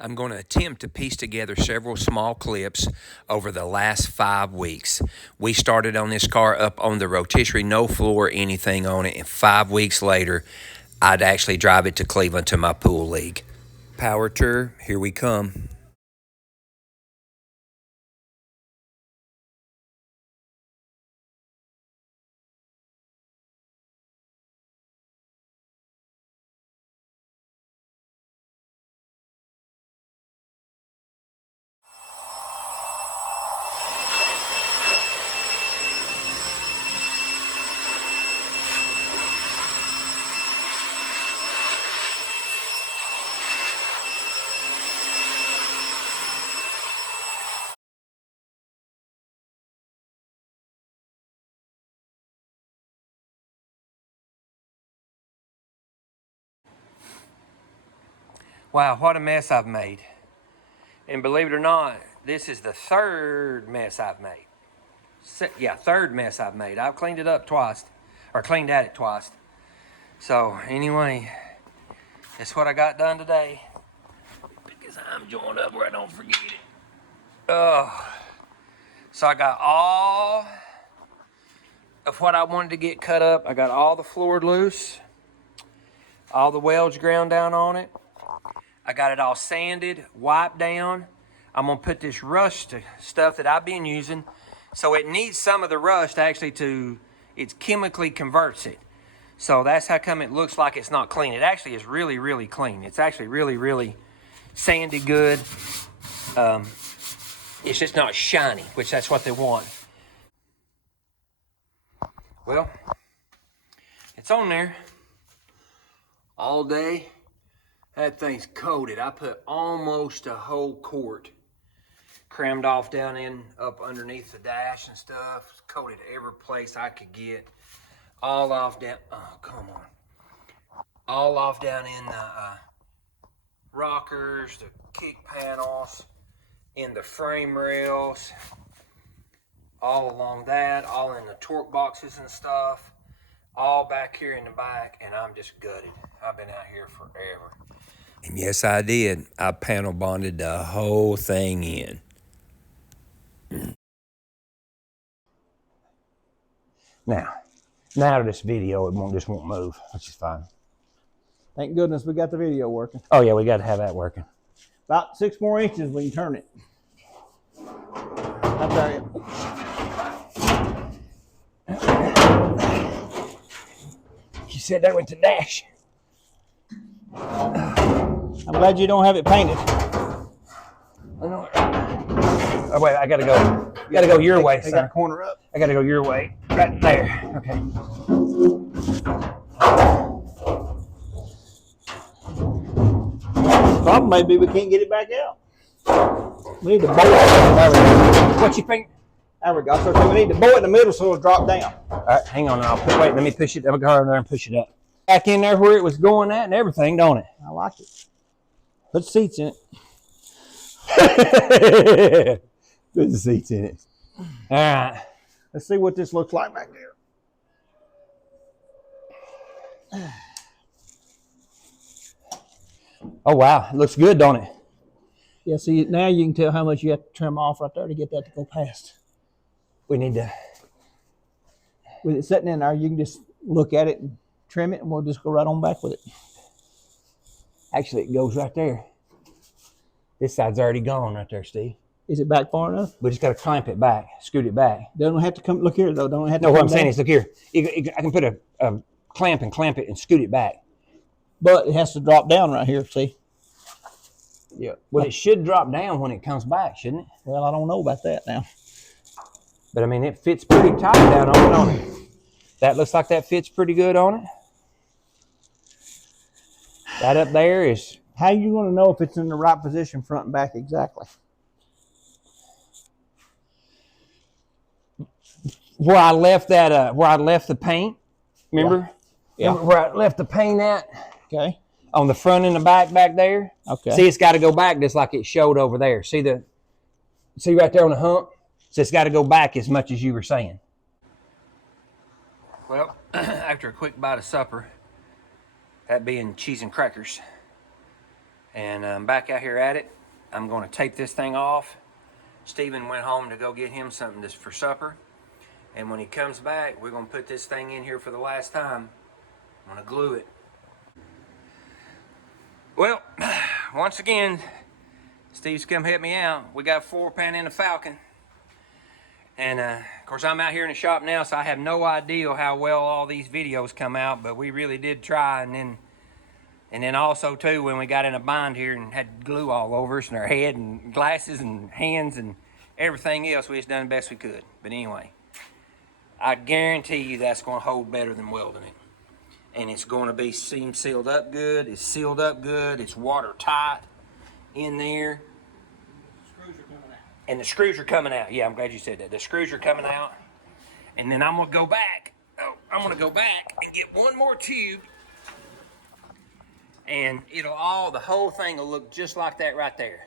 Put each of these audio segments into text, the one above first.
I'm going to attempt to piece together several small clips over the last 5 weeks. We started on this car up on the rotisserie, no floor, anything on it, and 5 weeks later, I'd actually drive it to Cleveland to my pool league. Power tour, here we come. Wow, what a mess I've made. And believe it or not, this is the third mess I've made. Third mess I've made. I've cleaned it up twice, or cleaned at it twice. So anyway, that's what I got done today. Because I'm joined up where I don't forget it. So I got all of what I wanted to get cut up. I got all the floor loose, all the welds ground down on it. I got it all sanded, wiped down. I'm gonna put this rust stuff that I've been using. So it needs some of the rust actually it chemically converts it. So that's how come it looks like it's not clean. It actually is really, really clean. It's actually really, really sanded good. It's just not shiny, which that's what they want. Well, it's on there all day. That thing's coated. I put almost a whole quart crammed off down up underneath the dash and stuff. It's coated every place I could get. All off down, oh, come on. All off down in the rockers, the kick panels, in the frame rails, all along that, all in the torque boxes and stuff, all back here in the back, and I'm just gutted. I've been out here forever. And yes, I did. I panel bonded the whole thing in. Now this video, it just won't move, which is fine. Thank goodness we got the video working. Oh yeah, we got to have that working. About 6 more inches we can turn it. I tell you. You said that went to dash. I'm glad you don't have it painted. Oh wait, I gotta go. You gotta go your way, They son. got a corner up. I gotta go your way, right there. Okay. Problem may be we can't get it back out. We need to bolt it. There we go. What you think? There we go. So we need to bolt it in the middle so it'll drop down. All right, hang on. Wait. Let me push it. I'll go over there and push it up. Back in there where it was going at and everything, don't it? I like it. Put seats in it. Put the seats in it. All right. Let's see what this looks like back there. Oh wow, it looks good, don't it? Yeah, see, now you can tell how much you have to trim off right there to get that to go past. We need to. With it sitting in there, you can just look at it and trim it, and we'll just go right on back with it. Actually, it goes right there. This side's already gone right there, Steve. Is it back far enough? We just got to clamp it back, scoot it back. Don't have to come. Look here, though. Don't have to. No, what I'm saying is, look here. I can put a clamp it and scoot it back. But it has to drop down right here, see? Yeah. Well, it should drop down when it comes back, shouldn't it? Well, I don't know about that now. But I mean, it fits pretty tight down on it, don't it? That looks like that fits pretty good on it. That up there is. How are you going to know if it's in the right position front and back exactly? Where I left the paint, remember? Yeah. Remember where I left the paint at? Okay. On the front and the back there? Okay. See, it's got to go back just like it showed over there. See right there on the hump? So it's got to go back as much as you were saying. Well, after a quick bite of supper, that being cheese and crackers, And I'm back out here at it. I'm going to tape this thing off. Steven went home to go get him something for supper. And when he comes back, we're going to put this thing in here for the last time. I'm going to glue it. Well, once again, Steve's come help me out. We got a 4-pan in the Falcon. And of course, I'm out here in the shop now, so I have no idea how well all these videos come out, but we really did try. And then also too, when we got in a bind here and had glue all over us and our head and glasses and hands and everything else, we just done the best we could. But anyway, I guarantee you that's going to hold better than welding it. And it's going to be seam sealed up good. It's sealed up good. It's watertight in there. Screws are coming out. And the screws are coming out. Yeah, I'm glad you said that. The screws are coming out. And then I'm going to go back. Oh, I'm going to go back and get one more tube. And the whole thing will look just like that right there.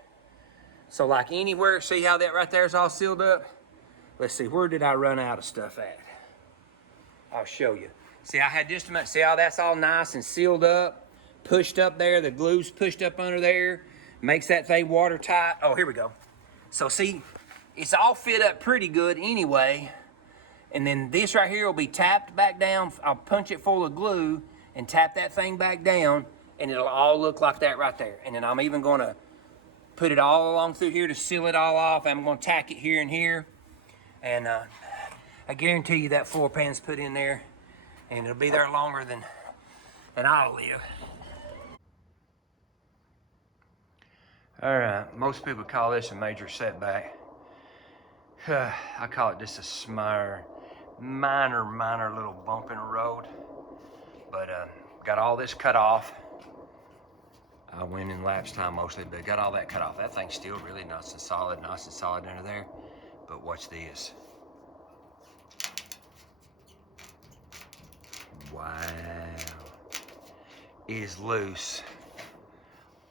So like anywhere, see how that right there is all sealed up? Let's see, where did I run out of stuff at? I'll show you. See, I had just a minute. See how that's all nice and sealed up, pushed up there. The glue's pushed up under there, makes that thing watertight. Oh, here we go. So see, it's all fit up pretty good anyway. And then this right here will be tapped back down. I'll punch it full of glue and tap that thing back down, and it'll all look like that right there. And then I'm even gonna put it all along through here to seal it all off. I'm gonna tack it here and here. And I guarantee you that 4-pan's put in there, and it'll be there longer than I'll live. All right, most people call this a major setback. I call it just a minor little bump in the road. But got all this cut off. I went in lapse time mostly, but got all that cut off. That thing's still really nice and solid under there. But watch this. Wow. It is loose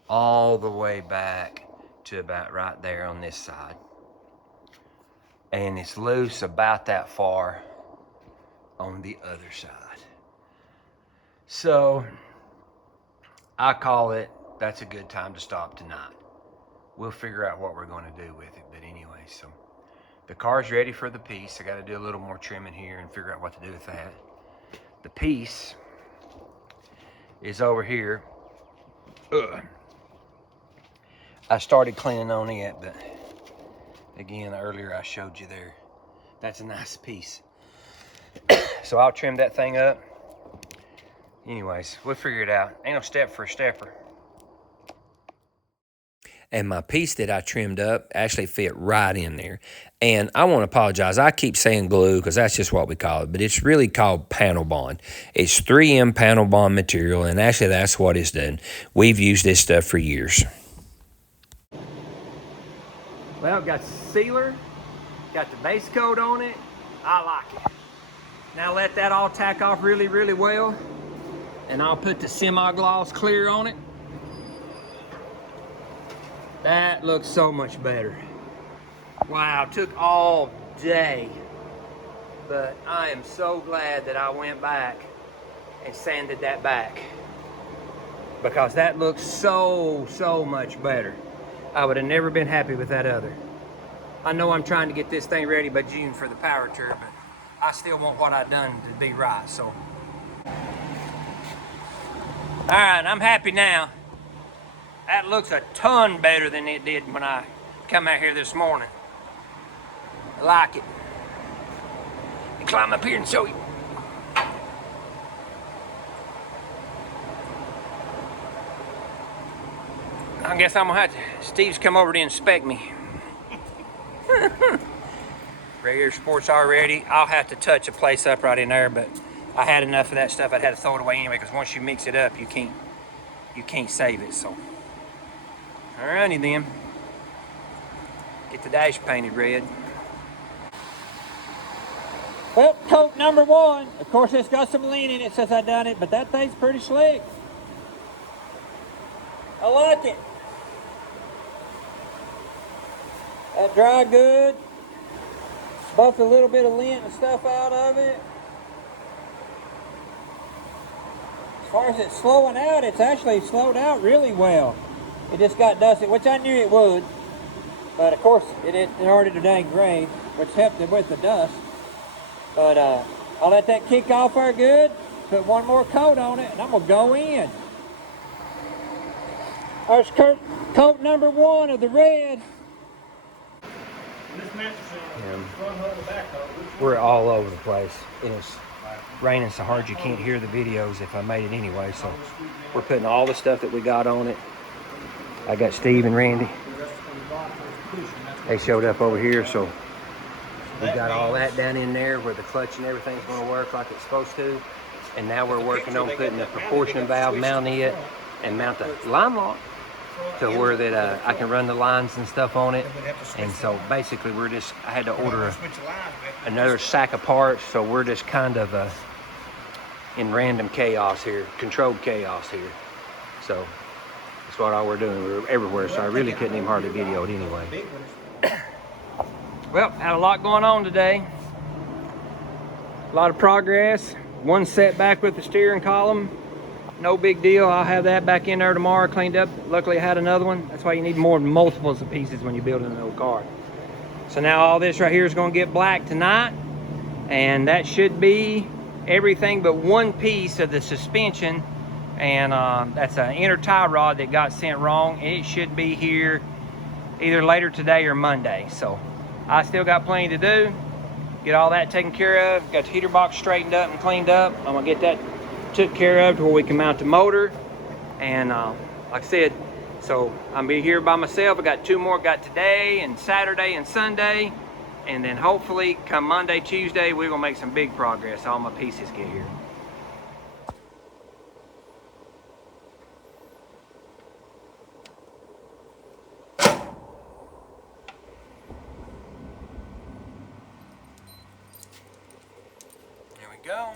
all the way back to about right there on this side. And it's loose about that far on the other side. So I call it, that's a good time to stop tonight. We'll figure out what we're going to do with it. But anyway, so the car's ready for the piece. I got to do a little more trimming here and figure out what to do with that. The piece is over here. I started cleaning on it, but again, earlier I showed you there. That's a nice piece. So I'll trim that thing up. Anyways, we'll figure it out. Ain't no step for a stepper. And my piece that I trimmed up actually fit right in there. And I want to apologize. I keep saying glue because that's just what we call it. But it's really called panel bond. It's 3M panel bond material. And actually that's what it's done. We've used this stuff for years. Well, got sealer. Got the base coat on it. I like it. Now let that all tack off really, really well. And I'll put the semi-gloss clear on it. That looks so much better. Wow, took all day. But I am so glad that I went back and sanded that back. Because that looks so much better. I would have never been happy with that other. I know I'm trying to get this thing ready by June for the power tour, but I still want what I've done to be right, so. All right, I'm happy now. That looks a ton better than it did when I come out here this morning. I like it. And climb up here and show you. I guess I'm gonna have to, Steve's come over to inspect me. Regular sports already. I'll have to touch a place up right in there, but I had enough of that stuff. I'd had to throw it away anyway, because once you mix it up, you can't save it, so. Alrighty then. Get the dash painted red. Well, coat number 1. Of course, it's got some lean in it since I done it, but that thing's pretty slick. I like it. That dry good. Buffed a little bit of lint and stuff out of it. As far as it's slowing out, it's actually slowed out really well. It just got dusty, which I knew it would. But of course, it already dang rained, which helped it with the dust. But I'll let that kick off there good. Put one more coat on it, and I'm gonna go in. There's coat number 1 of the red. We're all over the place. It's raining so hard you can't hear the videos if I made it anyway. So we're putting all the stuff that we got on it. I got Steve and Randy. They showed up over here, so we got all that down in there where the clutch and everything's going to work like it's supposed to. And now we're working on putting the proportion valve, mount it, and mount the line lock to where that I can run the lines and stuff on it. And so basically I had to order another sack of parts, so we're just kind of in random chaos here, controlled chaos here. So that's what all we're doing. We're everywhere, so I really couldn't even hardly video it anyway. Well, had a lot going on today. A lot of progress. One setback with the steering column. No big deal. I'll have that back in there tomorrow, cleaned up. Luckily, I had another one. That's why you need more multiples of pieces when you're building an old car. So now all this right here is going to get black tonight. And that should be everything but one piece of the suspension. And that's an inner tie rod that got sent wrong. It should be here either later today or Monday. So I still got plenty to do. Get all that taken care of. Got the heater box straightened up and cleaned up. I'm gonna get that took care of to where we can mount the motor. And like I said, so I'm gonna be here by myself. I got 2 more, got today and Saturday and Sunday. And then hopefully come Monday, Tuesday, we're gonna make some big progress. All my pieces get here. Go.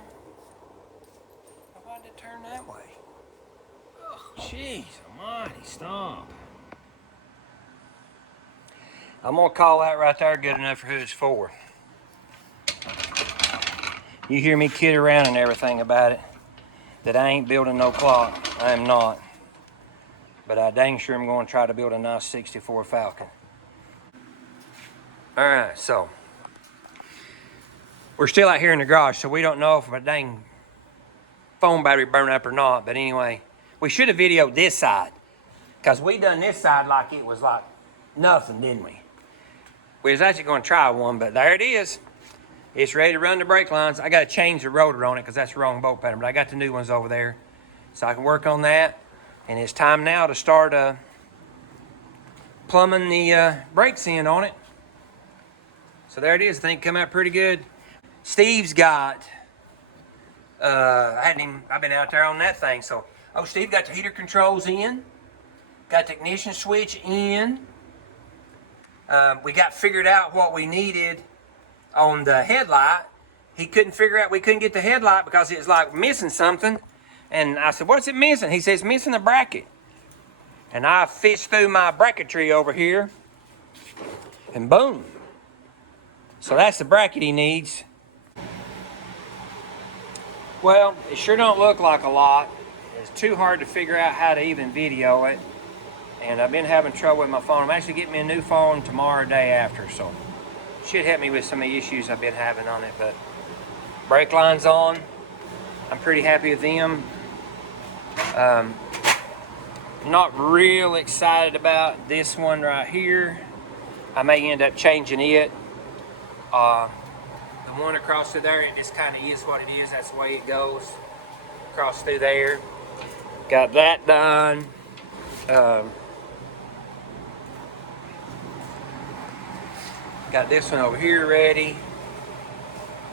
Why did it turn that way? Oh, jeez, almighty, stomp. I'm gonna call that right there good enough for who it's for. You hear me kid around and everything about it, that I ain't building no clock. I am not. But I dang sure am gonna try to build a nice 64 Falcon. All right, so we're still out here in the garage, so we don't know if a dang phone battery burned up or not. But anyway, we should have videoed this side, because we done this side like it was like nothing, didn't we? We was actually going to try one, but there it is. It's ready to run the brake lines. I got to change the rotor on it because that's the wrong bolt pattern, but I got the new ones over there, so I can work on that. And it's time now to start plumbing the brakes in on it. So there it is. I think it come out pretty good. Steve's got, I've been out there on that thing. So, Steve got the heater controls in, got the ignition switch in. We got figured out what we needed on the headlight. We couldn't get the headlight because it was like missing something. And I said, what's it missing? He says, missing the bracket. And I fished through my bracketry over here, and boom. So that's the bracket he needs. Well, it sure don't look like a lot. It's too hard to figure out how to even video it. And I've been having trouble with my phone. I'm actually getting me a new phone tomorrow or day after, so it should help me with some of the issues I've been having on it. But brake line's on. I'm pretty happy with them. Not real excited about this one right here. I may end up changing it. The one across through there, it just kind of is what it is. That's the way it goes. Across through there. Got that done. Got this one over here ready.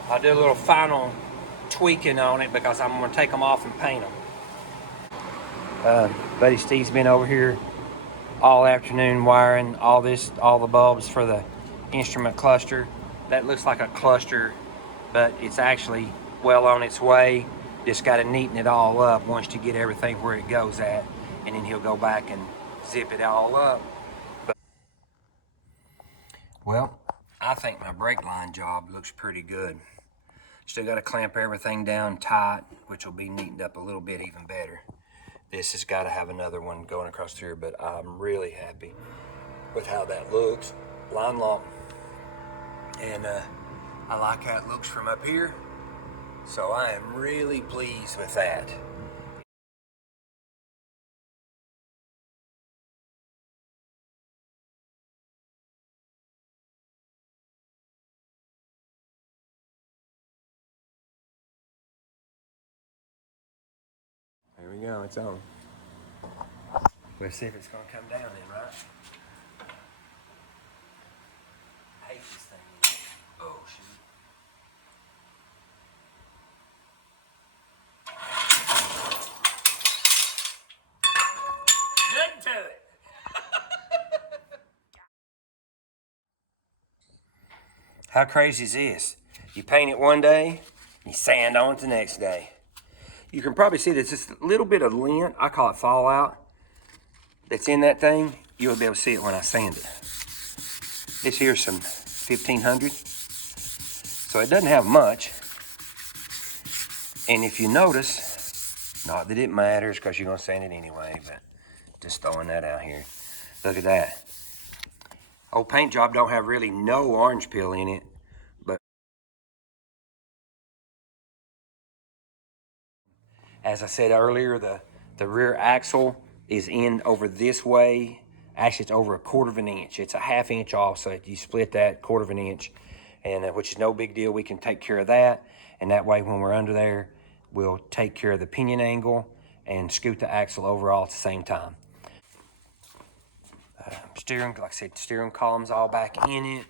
I'll do a little final tweaking on it because I'm going to take them off and paint them. Buddy Steve's been over here all afternoon wiring all the bulbs for the instrument cluster. That looks like a cluster, but it's actually well on its way. Just got to neaten it all up once you get everything where it goes at, and then he'll go back and zip it all up. Well, I think my brake line job looks pretty good. Still got to clamp everything down tight, which will be neatened up a little bit even better. this has got to have another one going across through, but I'm really happy with how that looks. Line lock. And I like how it looks from up here. So I am really pleased with that. There we go, it's on. We'll see if it's gonna come down then, right? I hate this thing. Oh, shoot. Nothing to it. How crazy is this? You paint it one day, you sand on it the next day. You can probably see there's just a little bit of lint, I call it fallout, that's in that thing. You'll be able to see it when I sand it. This here's some 1500, so it doesn't have much. And if you notice, not that it matters because you're gonna sand it anyway, but just throwing that out here. Look at that. Old paint job don't have really no orange peel in it, but as I said earlier, the rear axle is in over this way. Actually, it's over 1/4 of an inch. It's a 1/2 inch off, so you split that 1/4 of an inch, and which is no big deal. We can take care of that, and that way when we're under there, we'll take care of the pinion angle and scoot the axle over all at the same time. Steering, like I said, steering column's all back in it.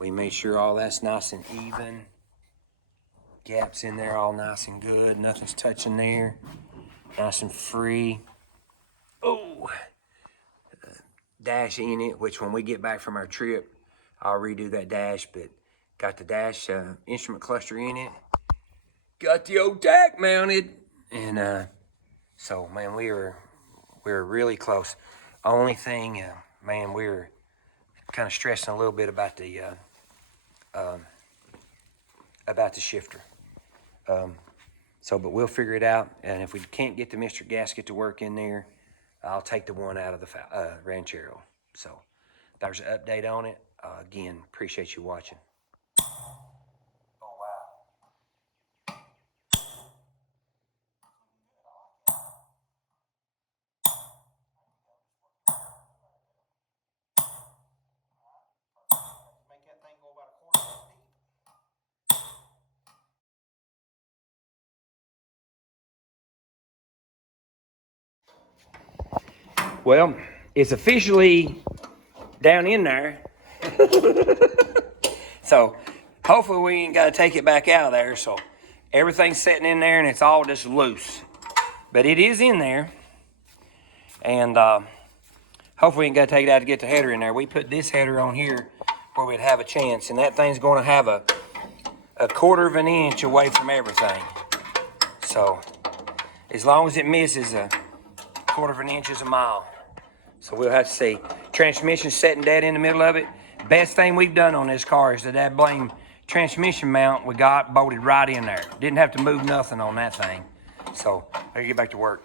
We made sure all that's nice and even. Gaps in there all nice and good. Nothing's touching there. Nice and free. Oh, dash in it, which when we get back from our trip, I'll redo that dash, but got the dash instrument cluster in it. Got the old tack mounted. And so, man, we were really close. Only thing, man, we were kind of stressing a little bit about the shifter. But we'll figure it out. And if we can't get the Mr. Gasket to work in there, I'll take the one out of the Ranchero. So there's an update on it. Again, appreciate you watching. Well, it's officially down in there. So hopefully we ain't got to take it back out of there. So everything's sitting in there and it's all just loose. But it is in there. And hopefully we ain't got to take it out to get the header in there. We put this header on here where we'd have a chance. And that thing's going to have a 1/4 of an inch away from everything. So as long as it misses a 1/4 of an inch is a mile. So we'll have to see. Transmission sitting dead in the middle of it. Best thing we've done on this car is that blame transmission mount we got bolted right in there. Didn't have to move nothing on that thing. So I gotta get back to work.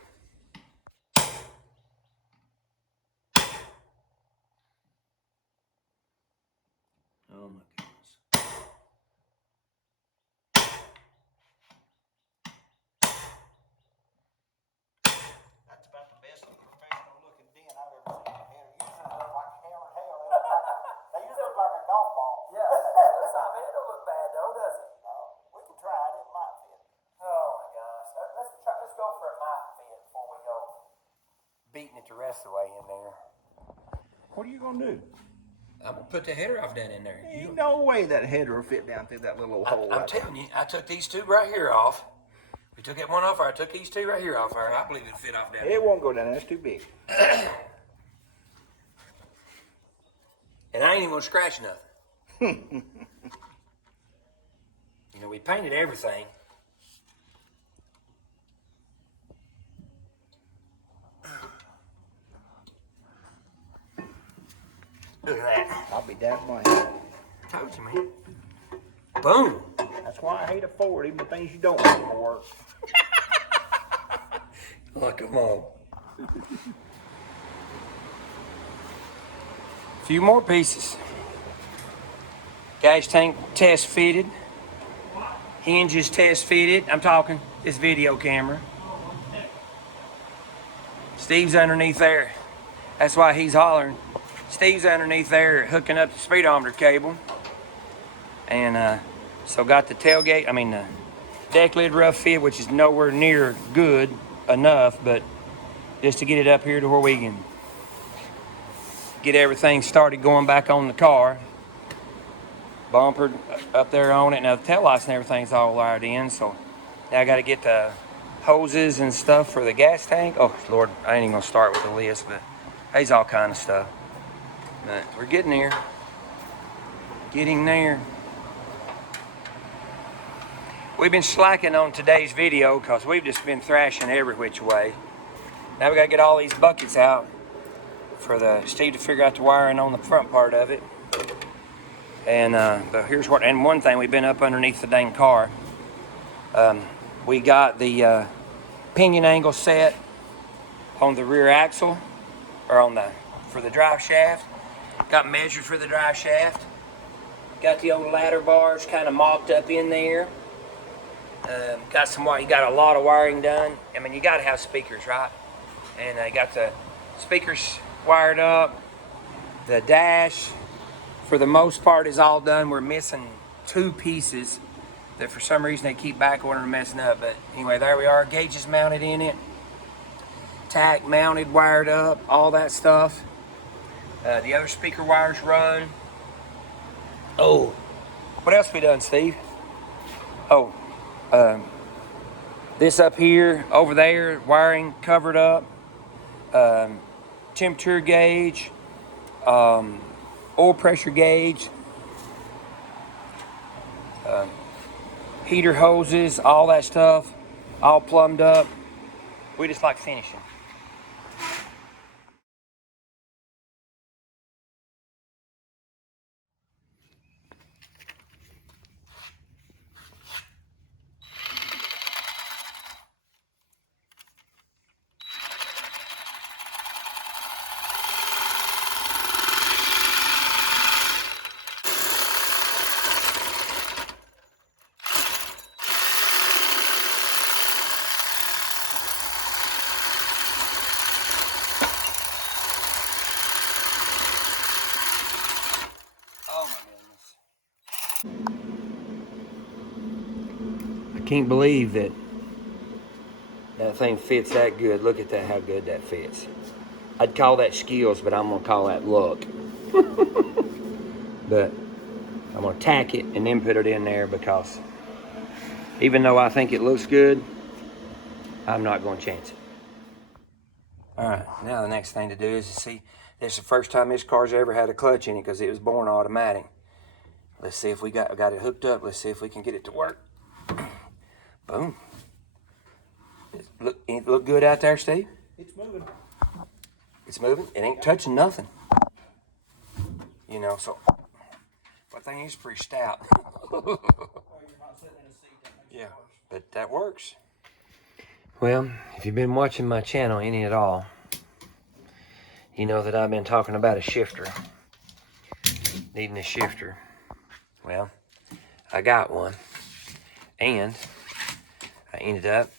Oh my goodness. That's about the best professional looking dent I've ever seen. Usually they look like hammered hell. They usually look like a golf ball. Yeah, I mean, it don't look bad though, does it? No, we can try it. It might fit. Oh my gosh. Let's go for a mic fit before we go beating it the rest of the way in there. What are you gonna do? I'm gonna put the header off down in there. Ain't no way that header will fit down through that little hole. I'm telling you, I took these two right here off. We took that one off, I took these two right here off, and I believe it'd fit off down there. It won't go down there. It's too big. And I ain't even gonna scratch nothing. You know, we painted everything. Look at that. I'll be damn blind. Told you, man. Boom. That's why I hate a Ford. Even the things you don't want to work. Oh, come on. A few more pieces. Gas tank test fitted. Hinges test fitted. I'm talking this video camera. Steve's underneath there. That's why he's hollering. Steve's underneath there hooking up the speedometer cable. And so got the tailgate, the deck lid rough fit, which is nowhere near good enough, but just to get it up here to where we can get everything started going back on the car. Bumper up there on it. Now the taillights and everything's all wired in, so now I got to get the hoses and stuff for the gas tank. Oh Lord, I ain't even gonna start with the list, but there's all kind of stuff. But we're getting there. Getting there. We've been slacking on today's video because we've just been thrashing every which way. Now we gotta get all these buckets out for Steve to figure out the wiring on the front part of it. And but here's what, and one thing, we've been up underneath the dang car. We got the pinion angle set on the rear axle, or for the drive shaft. Got measured for the drive shaft. Got the old ladder bars kind of mocked up in there. Got you got a lot of wiring done. You got to have speakers, right? And I got the speakers wired up. The dash, for the most part, is all done. We're missing two pieces that for some reason they keep back ordering and messing up. But anyway, there we are. Gauges mounted in it. Tack mounted, wired up, all that stuff. The other speaker wires run. Oh, what else we done, Steve? Oh, this up here, over there, wiring covered up. Temperature gauge, oil pressure gauge, heater hoses, all that stuff, all plumbed up. We just like finishing. I can't believe that thing fits that good. Look at that, how good that fits. I'd call that skills, but I'm gonna call that luck. But I'm gonna tack it and then put it in there, because even though I think it looks good, I'm not gonna chance it. All right, now the next thing to do is to see, this is the first time this car's ever had a clutch in it because it was born automatic. Let's see if we got it hooked up. Let's see if we can get it to work. Boom. It look good out there, Steve? It's moving. It's moving. It ain't touching nothing. So that thing is pretty stout. Yeah, but that works. Well, if you've been watching my channel any at all, you know that I've been talking about a shifter. Needing a shifter. Well, I got one. And I ended up,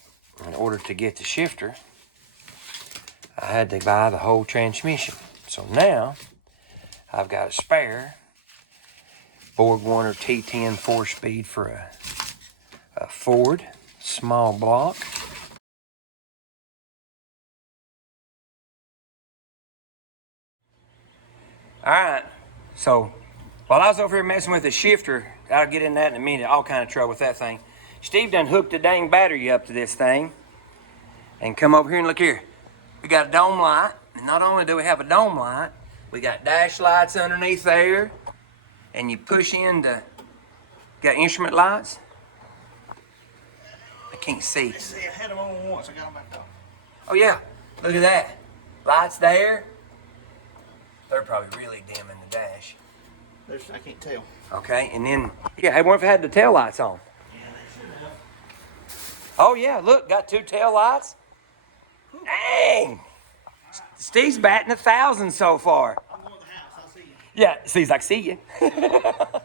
in order to get the shifter, I had to buy the whole transmission. So now, I've got a spare Borg Warner T10 4-speed for a Ford small block. Alright, so while I was over here messing with the shifter, I'll get in that in a minute, all kind of trouble with that thing. Steve done hooked the dang battery up to this thing. And come over here and look here. We got a dome light. And not only do we have a dome light, we got dash lights underneath there. And you push in the, got instrument lights. I can't see. See, I had them on once. I got them back up. Oh yeah, look at that. Lights there. They're probably really dim in the dash. I can't tell. Okay, and then, yeah, I wonder if it had the tail lights on. Yeah, they should have. Oh yeah, look, got two tail lights. Whew. Dang. Steve's batting 1,000 so far. I'm going to the house. I'll see you. Yeah, Steve's like, see you.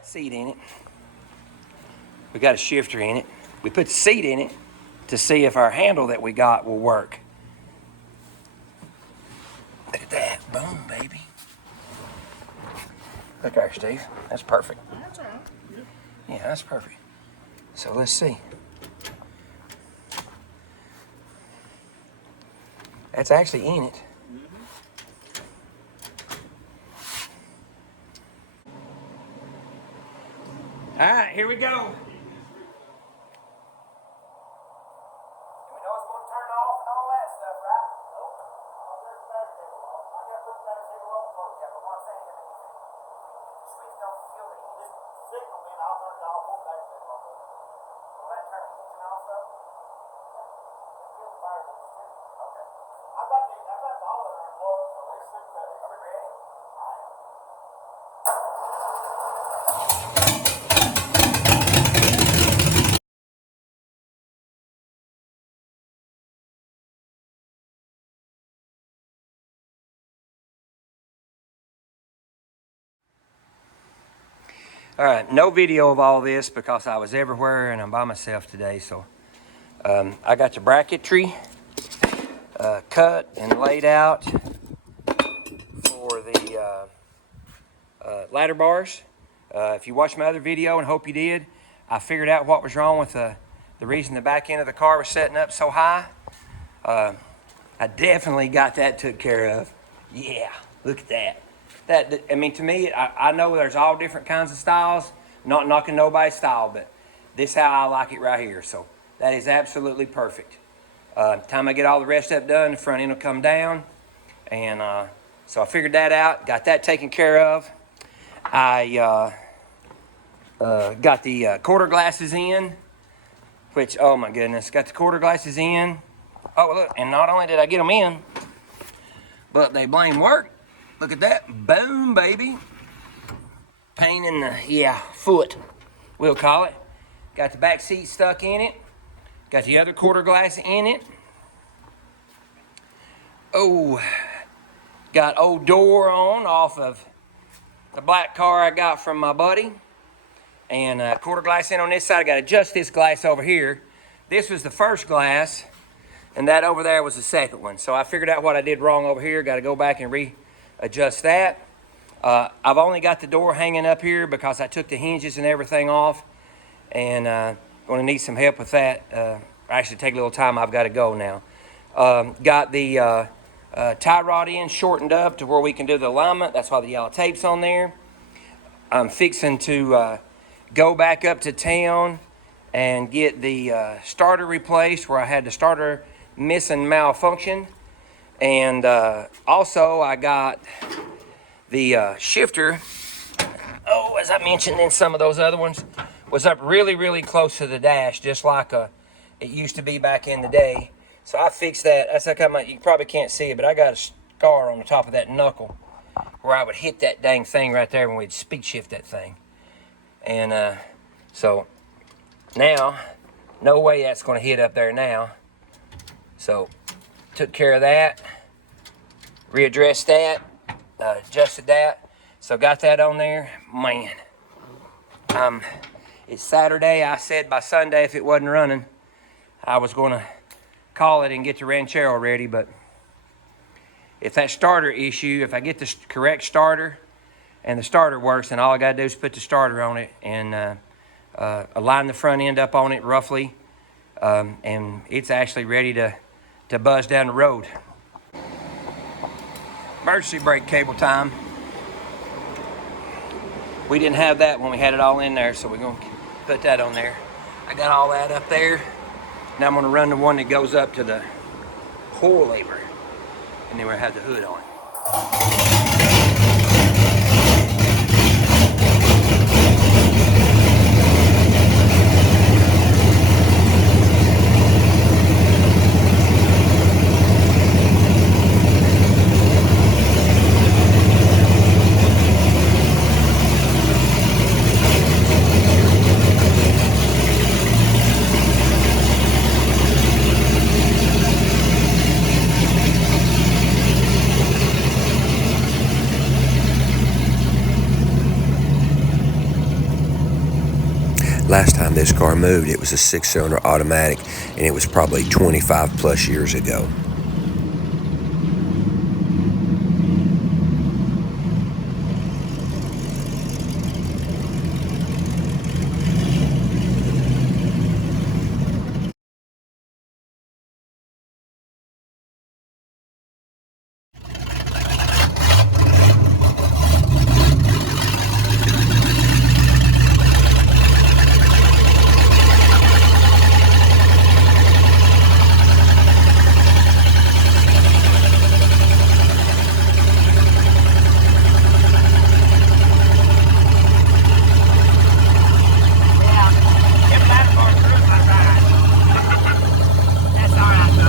Seat in it. We got a shifter in it. We put the seat in it to see if our handle that we got will work. Look at that. Boom, baby. Look there, Steve. That's perfect. That's all right. Yeah, that's perfect. So let's see. That's actually in it. All right, here we go. We know it's going to turn off and all that stuff, right? Nope. Oh, there's the battery table off. I got to put the battery table on for you, but one thing, the switch don't feel the heat. Signal me and I'll turn it off. We'll back it off. Will that turn the engine off, though? Feel the fire with the switch. Okay. I've got all of them unplugged, so we should cut it. Are we ready? All right, no video of all this because I was everywhere and I'm by myself today. So I got the bracketry cut and laid out for the ladder bars. If you watched my other video, and hope you did, I figured out what was wrong with the reason the back end of the car was setting up so high. I definitely got that took care of. Yeah, look at that. I mean, to me, I know there's all different kinds of styles. Not knocking nobody's style, but this is how I like it right here. So that is absolutely perfect. Time I get all the rest up done, the front end will come down. And so I figured that out, got that taken care of. I got the quarter glasses in, which, oh my goodness, got the quarter glasses in. Oh, look, and not only did I get them in, but they blame work. Look at that. Boom, baby. Pain in the, foot, we'll call it. Got the back seat stuck in it. Got the other quarter glass in it. Oh, got old door on off of the black car I got from my buddy. And quarter glass in on this side. I got to adjust this glass over here. This was the first glass, and that over there was the second one. So I figured out what I did wrong over here. Got to go back and readjust that. I've only got the door hanging up here because I took the hinges and everything off, and going to need some help with that. Actually, take a little time. I've got to go now. Got the tie rod in shortened up to where we can do the alignment. That's why the yellow tape's on there. I'm fixing to go back up to town and get the starter replaced where I had the starter missing malfunction. And also I got the shifter, as I mentioned in some of those other ones, was up really, really close to the dash, just like it used to be back in the day. So I fixed that. That's like you probably can't see it, but I got a scar on the top of that knuckle where I would hit that dang thing right there when we'd speed shift that thing. And so now, no way that's going to hit up there now. So took care of that, readdressed that, adjusted that. So got that on there. Man, it's Saturday. I said by Sunday, if it wasn't running, I was going to call it and get the Ranchero ready. But if that starter issue, if I get the correct starter and the starter works, then all I got to do is put the starter on it and align the front end up on it roughly. And it's actually ready to buzz down the road. Emergency brake cable time. We didn't have that when we had it all in there, so we're going to put that on there. I got all that up there. Now I'm going to run the one that goes up to the whole lever, and then we'll have the hood on. Last time this car moved, it was a 6-cylinder automatic, and it was probably 25 plus years ago.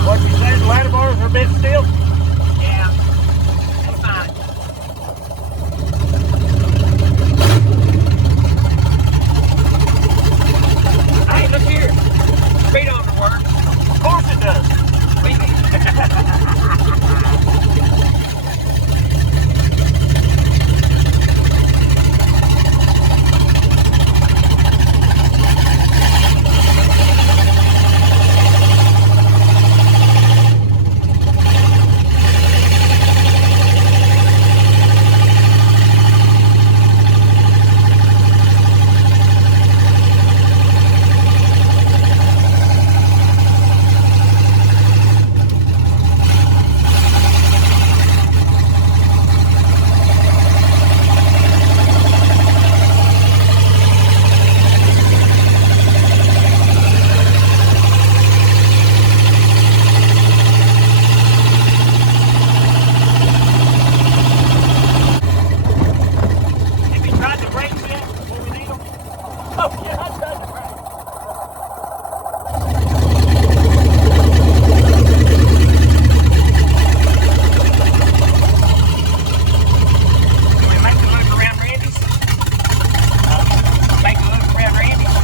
What you say, the ladder bars are a bit stiff? Yeah, that's fine. Hey, look here. Speed on the work. Of course it does. Have you tried the brakes yet before we need them? Oh, yeah, I tried the brakes. Can we make the loop around Randy's? Make the loop around Randy's?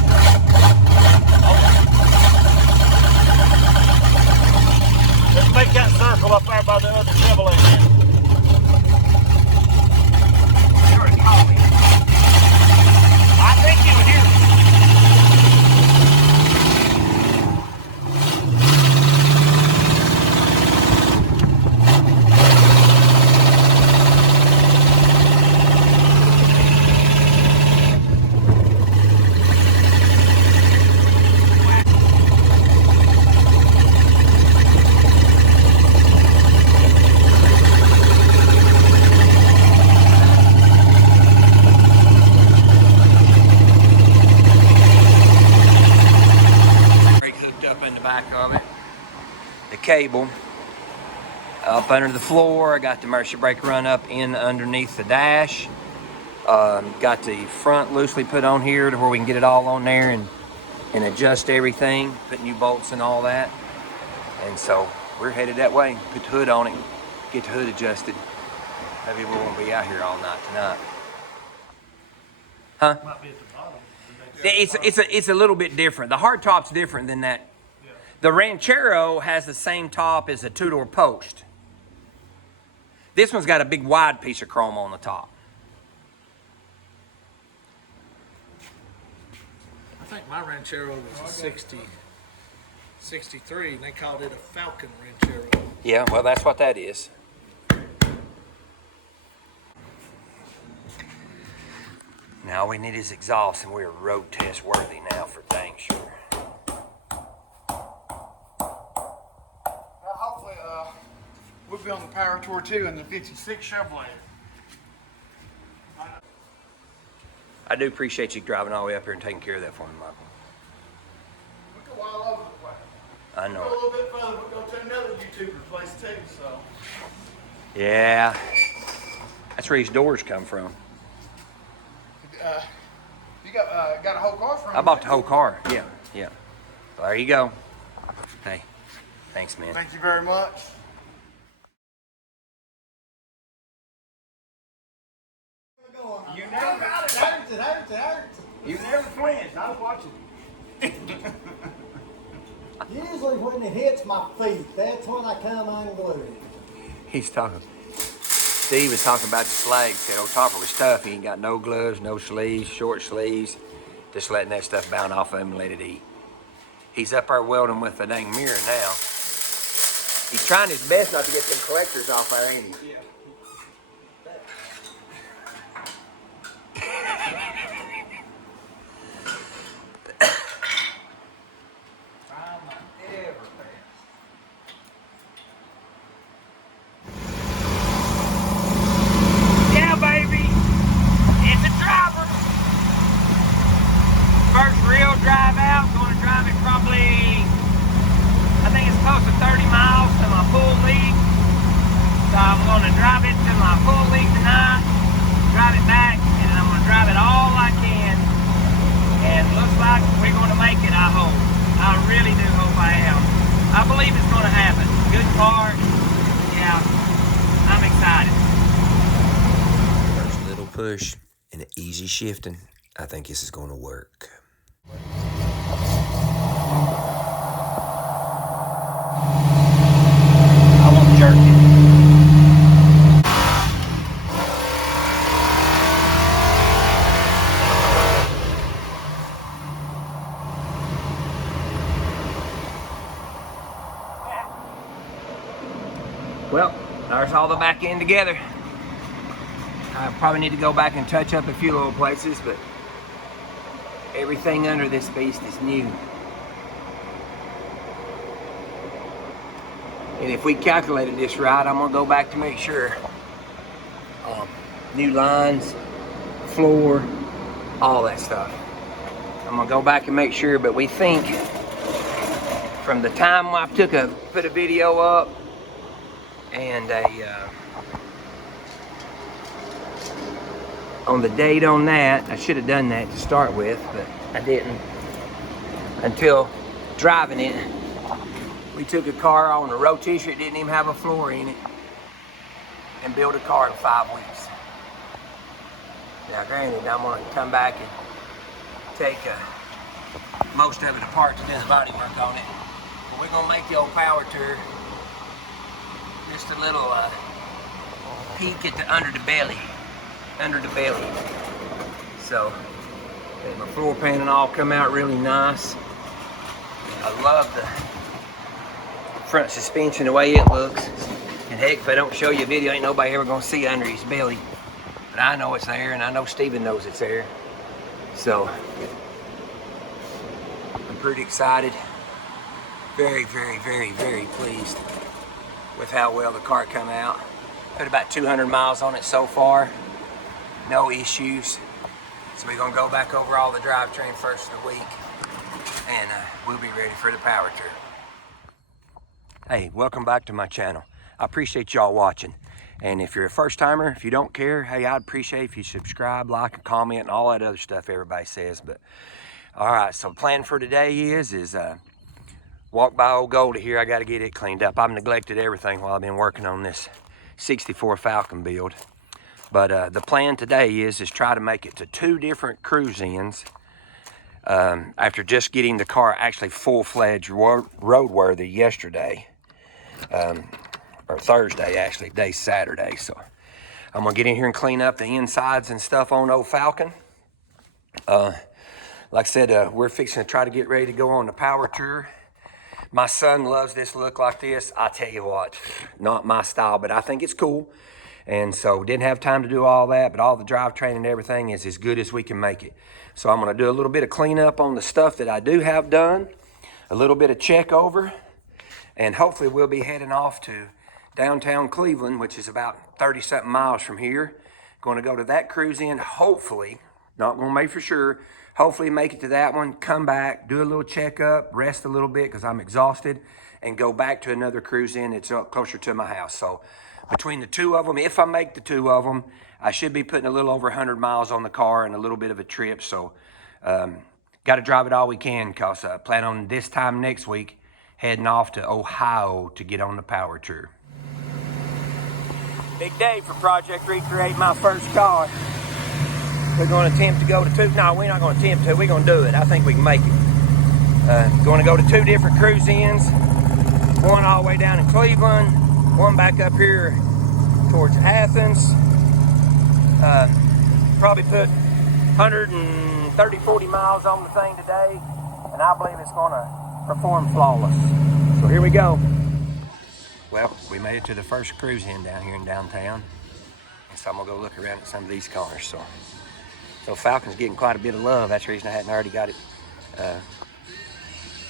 Let's make that circle up there by the other Chevrolet then. You already called me. I think you were here. Brake hooked up in the back of it. The cable up under the floor. I got the emergency brake run up in underneath the dash. Got the front loosely put on here to where we can get it all on there and adjust everything, put new bolts and all that. And so we're headed that way. Put the hood on it, get the hood adjusted. Maybe we won't be out here all night tonight. Huh? Might be at the bottom. It's a little bit different. The hard top's different than that. The Ranchero has the same top as a two-door post. This one's got a big wide piece of chrome on the top. I think my Ranchero was a 63, and they called it a Falcon Ranchero. Yeah, well, that's what that is. Now all we need is exhaust, and we're road test worthy now for dang sure. Hopefully, we'll be on the power tour too in the '56 Chevrolet. I do appreciate you driving all the way up here and taking care of that for me, Michael. We go all over the place. I Go a know. little bit further, we'll go to another YouTuber place too. So Yeah. That's where these doors come from. you got a whole car from? I bought the whole car. Yeah, yeah. Well, there you go. Hey, thanks, man. Thank you very much. You never, you never flinched. I was watching. Usually when it hits my feet, that's when I come unglued. He's talking. Steve was talking about the flag. Said old Topper was tough. He ain't got no gloves, no sleeves, short sleeves. just letting that stuff bounce off of him and let it eat. He's up there welding with a dang mirror now. He's trying his best not to get them collectors off there, ain't he? Yeah. Yeah, baby. It's a driver. First real drive out. Going to drive it probably, I think it's close to 30 miles to my pool league. So I'm going to drive it to my pool league tonight, drive it back, and I'm going to drive it all I can. And looks like we're going to make it, I hope. I really do hope I am. I believe it's going to happen. Good car. Yeah, I'm excited. First little push and an easy shifting. I think this is going to work. I won't jerk it. Well, there's all the back end together. I probably need to go back and touch up a few little places, but everything under this beast is new. And if we calculated this right, I'm gonna go back to make sure. New lines, floor, all that stuff. I'm gonna go back and make sure, but we think from the time I put a video up and on the date on that, I should have done that to start with, but I didn't until driving it. We took a car on a rotisserie, it didn't even have a floor in it, and built a car in 5 weeks. Now granted, I'm gonna come back and take most of it apart to do the body work on it. But we're gonna make the old power tour. Just a little peek at the under the belly. So, my floor pan and all come out really nice. I love the front suspension, the way it looks. And heck, if I don't show you a video, ain't nobody ever gonna see under his belly. But I know it's there, and I know Steven knows it's there. So, I'm pretty excited. Very, very, very, very pleased with how well the car come out. Put about 200 miles on it so far. No issues. So we're gonna go back over all the drivetrain first of the week, and we'll be ready for the power tour. Hey, welcome back to my channel. I appreciate y'all watching. And if you're a first timer, if you don't care, hey, I'd appreciate if you subscribe, like, and comment, and all that other stuff everybody says. But all right, so the plan for today is walk by old Goldie here. I got to get it cleaned up. I've neglected everything while I've been working on this 64 Falcon build. But the plan today is try to make it to 2 different cruise-ins after just getting the car actually full-fledged roadworthy yesterday. Or Thursday, actually. Today's Saturday. So I'm going to get in here and clean up the insides and stuff on old Falcon. Like I said, we're fixing to try to get ready to go on the power tour. My son loves this look like this. I tell you what, not my style, but I think it's cool. And so didn't have time to do all that, but all the drivetrain and everything is as good as we can make it. So I'm going to do a little bit of cleanup on the stuff that I do have done, a little bit of check over, and hopefully we'll be heading off to downtown Cleveland, which is about 30-something miles from here. Going to go to that cruise in, hopefully, not going to make for sure, hopefully make it to that one, come back, do a little checkup, rest a little bit because I'm exhausted, and go back to another cruise in. It's up closer to my house. So between the 2 of them, if I make the 2 of them, I should be putting a little over 100 miles on the car and a little bit of a trip. So got to drive it all we can because I plan on this time next week heading off to Ohio to get on the power tour. Big day for Project Recreate my first car. We're going to attempt to go to 2. No, we're not going to attempt to. We're going to do it. I think we can make it. Going to go to 2 different cruise ins. One all the way down in Cleveland. One back up here towards Athens. Probably put 120 30, 40 miles on the thing today, and I believe it's gonna perform flawless. So here we go. Well, we made it to the first cruise in down here in downtown, and so I'm gonna go look around at some of these cars. So Falcon's getting quite a bit of love. That's the reason I hadn't already got it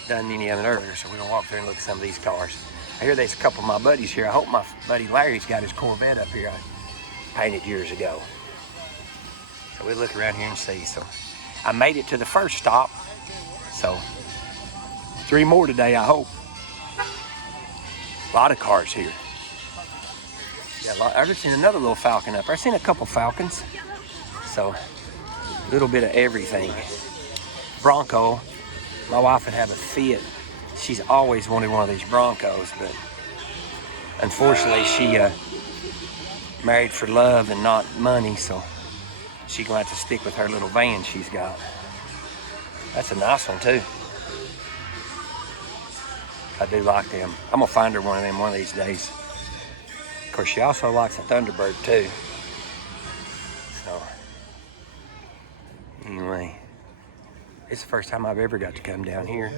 done any of it earlier. So we're gonna walk through and look at some of these cars. I hear there's a couple of my buddies here. I hope my buddy Larry's got his Corvette up here I painted years ago. So we'll look around here and see. So I made it to the first stop. So 3 more today, I hope. A lot of cars here. Yeah, I've just seen another little Falcon up there. I've seen a couple Falcons. So a little bit of everything. Bronco. My wife would have a Fiat. She's always wanted one of these Broncos, but unfortunately she married for love and not money, so she's gonna have to stick with her little van she's got. That's a nice one too. I do like them. I'm gonna find her one of them one of these days. Of course, she also likes a Thunderbird too. So anyway, it's the first time I've ever got to come down here.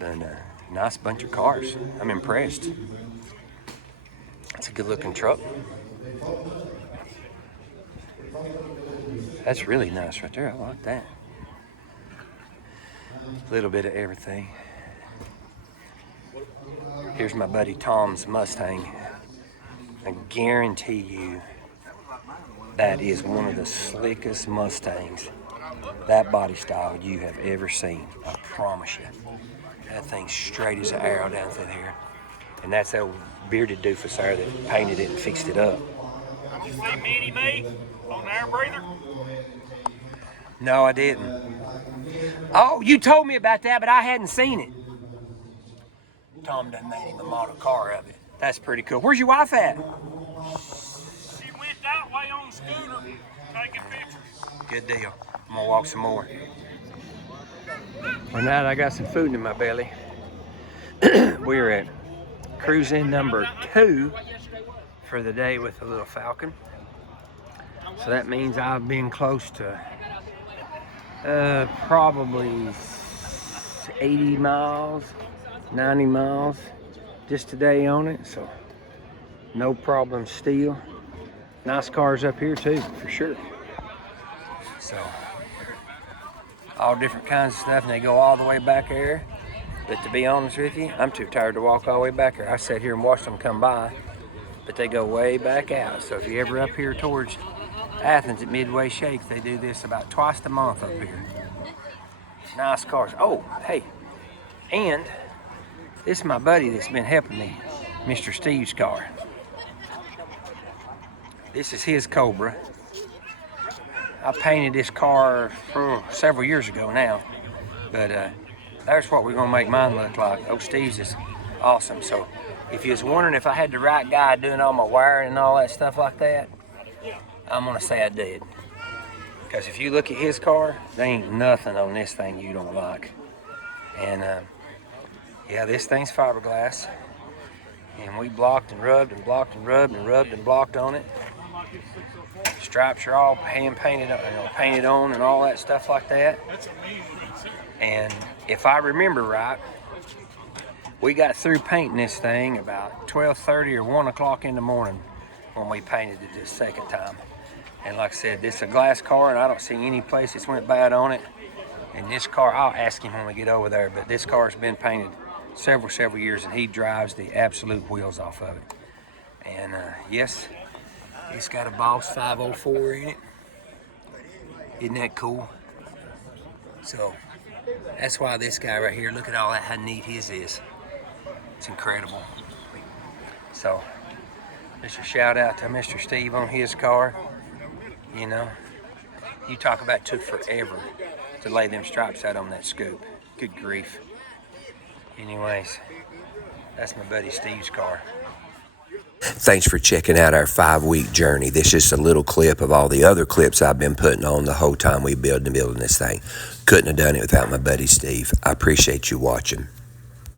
And nice bunch of cars. I'm impressed. That's a good looking truck. That's really nice right there. I like that. A little bit of everything. Here's my buddy Tom's Mustang. I guarantee you that is one of the slickest Mustangs, that body style, you have ever seen. I promise you. That thing's straight as an arrow down through here. And that's that bearded doofus there that painted it and fixed it up. You see Minnie Mae on the air breather? No, I didn't. Oh, you told me about that, but I hadn't seen it. Tom done made him a model car of it. That's pretty cool. Where's your wife at? She went that way on the scooter taking pictures. Good deal. I'm gonna walk some more. Well, now that I got some food in my belly, we're at cruise in number 2 for the day with the little Falcon. So that means I've been close to probably 80 miles, 90 miles just today on it. So no problem still. Nice cars up here too, for sure. So all different kinds of stuff, and they go all the way back there. But to be honest with you, I'm too tired to walk all the way back there. I sat here and watched them come by, but they go way back out. So if you're ever up here towards Athens at Midway Shakes, they do this about twice a month up here. Nice cars. Oh, hey, and this is my buddy that's been helping me, Mr. Steve's car. This is his Cobra. I painted this car several years ago now, but that's what we're gonna make mine look like. Oh, Steve's is awesome. So if you was wondering if I had the right guy doing all my wiring and all that stuff like that, I'm gonna say I did. Because if you look at his car, there ain't nothing on this thing you don't like. And yeah, this thing's fiberglass. And we blocked and rubbed and blocked and rubbed and rubbed and blocked on it. Stripes are all hand painted, painted on and all that stuff like that. And if I remember right, we got through painting this thing about 12:30 or 1 o'clock in the morning when we painted it this second time. And like I said, this is a glass car, and I don't see any place that's went bad on it. And this car, I'll ask him when we get over there, but this car's been painted several years, and he drives the absolute wheels off of it. And yes, it's got a Boss 504 in it. Isn't that cool? So that's why this guy right here, look at all that, how neat his is. It's incredible. So just a shout out to Mr. Steve on his car. You know, you talk about took forever to lay them stripes out on that scoop. Good grief. Anyways, that's my buddy Steve's car. Thanks for checking out our 5-week journey. This is a little clip of all the other clips I've been putting on the whole time we've been building this thing. Couldn't have done it without my buddy Steve. I appreciate you watching.